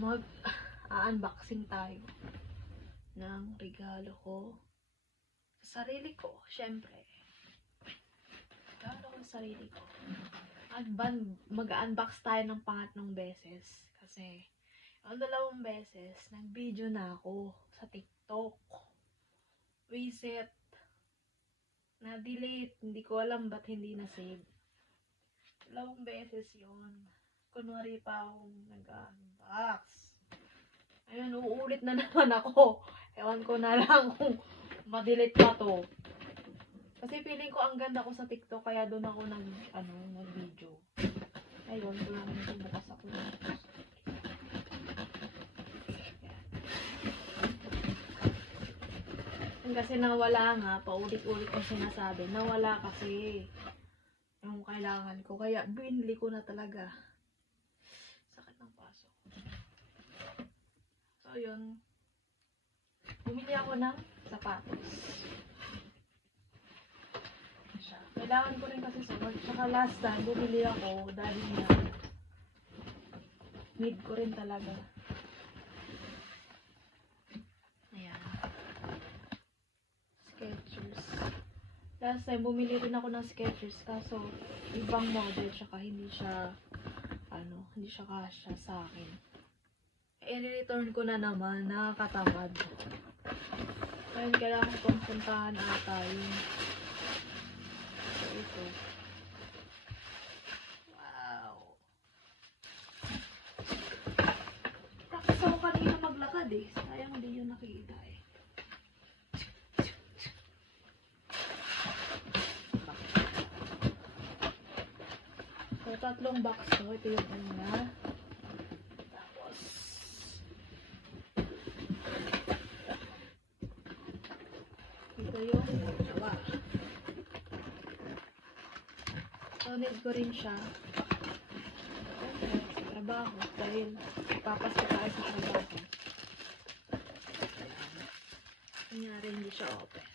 Mag-unboxing tayo ng regalo ko sa sarili ko, syempre. Regalo ko sa sarili ko. Mag-unbox tayo ng pangatlong beses kasi ang dalawang beses nag-video na ako sa TikTok. Reset. Na-delete. Hindi ko alam ba't hindi na-save. Dalawang beses yon. Kunwari pa akong nag-unbox. Ayun, uulit na naman ako. Ewan ko na lang kung ma-delete pa to. Kasi feeling ko ang ganda ko sa TikTok, kaya doon ako nag-video. Ayun, kung bukas ako na. Kasi nawala nga, paulit-ulit ang sinasabi. Nawala kasi yung kailangan ko. Kaya binili ko na talaga. Sakit ng paso. So, yun. Bumili ako ng sapatos. Kailangan ko rin kasi sa work. Saka last time, bumili ako dahil na need ko rin talaga. Ayan. Skechers. Last time, bumili rin ako ng Skechers. Kaso, ibang model. Saka hindi siya kasya sa akin. I-return ko na naman. Nakakatamad. Ngayon, kailangan kong puntahan ata yun. So, ito. Wow. Tapos ako kanina maglakad eh. Sayang hindi yun nakita eh. So, 3 box to. Ito yung una. Tapos, ito yung dalawa. So, need ko rin siya. Sa trabaho. Dahil papasok tayo sa trabaho. Kunyari, hindi siya open.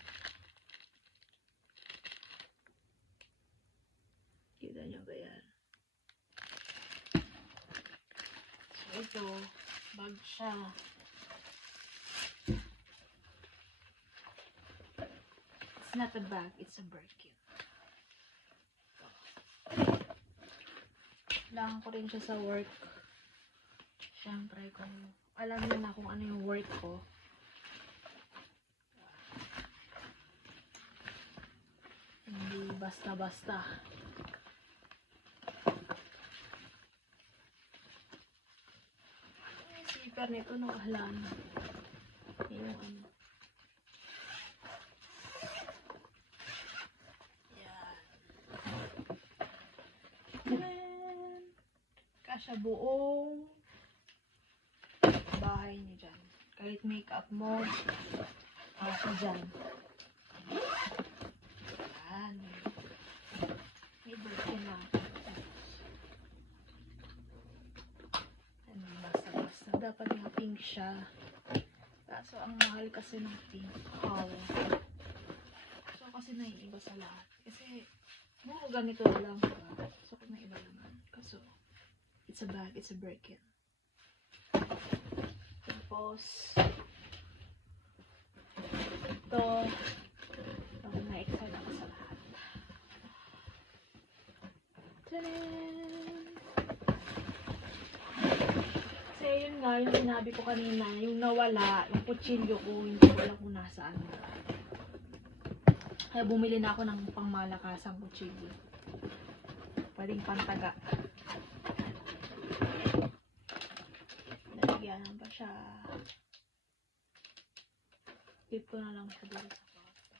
Kita nyo ba yan? So, ito. Bag siya. It's not a bag. It's a Birkin. Kailangan ko rin siya sa work. Siyempre, kung alam niyo na kung ano yung work ko. Hindi basta-basta. Yung zipper nito, nakahalaan. Yung ano. Yan. Kasya buong bahay niyo dyan. Kahit makeup mo, kasya dyan. Yan. May Birkin lang. Basta-basta. Dapat yung pink siya. Kaso ang mahal kasi ng pink color. So kasi naiiba sa lahat. Kasi ganito na lang. So kung may iba naman. Kaso it's a bag. It's a Birkin. Tapos ito. Na-excite ako sa lahat. Tadaan! Kasi yun nga, yung sinabi ko kanina, yung nawala, yung kutsilyo ko, hindi ko alam kung nasaan. Kaya bumili na ako ng pangmalakasang kutsilyo. Pwedeng pantaga. Nalagyanan pa siya. Tip ko na lang siya dito sa kwarto.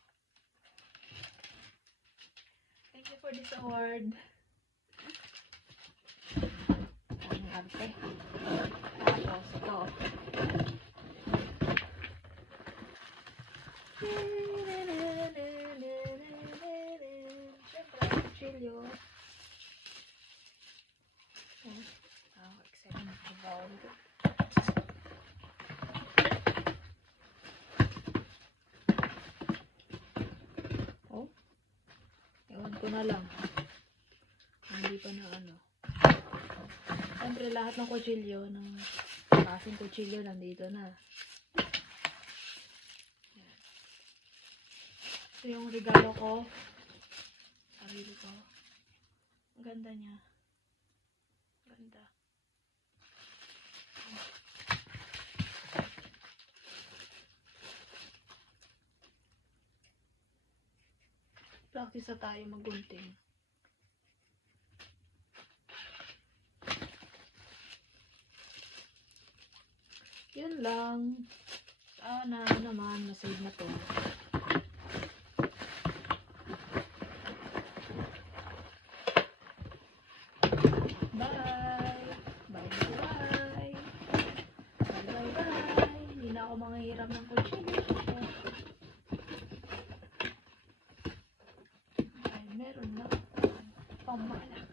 Thank you for this award. Ang arte. Tapos ito. Siyempre, kutsilyo. Excited na ako bawal ko. Oh. Ewan ko na lang. Hindi pa na ano. Siyempre, lahat ng kutsilyo, ng klaseng kutsilyo, nandito na. Yan. Ito yung regalo ko. Sarili ko. Ang ganda niya. Ganda. Practice na tayo maggunting. Yun lang. Sana naman masave na to. Bye! Bye bye bye! Bye bye bye! Hindi na ako manghihiram ng kutsilyo. Ay, meron na. Pamana.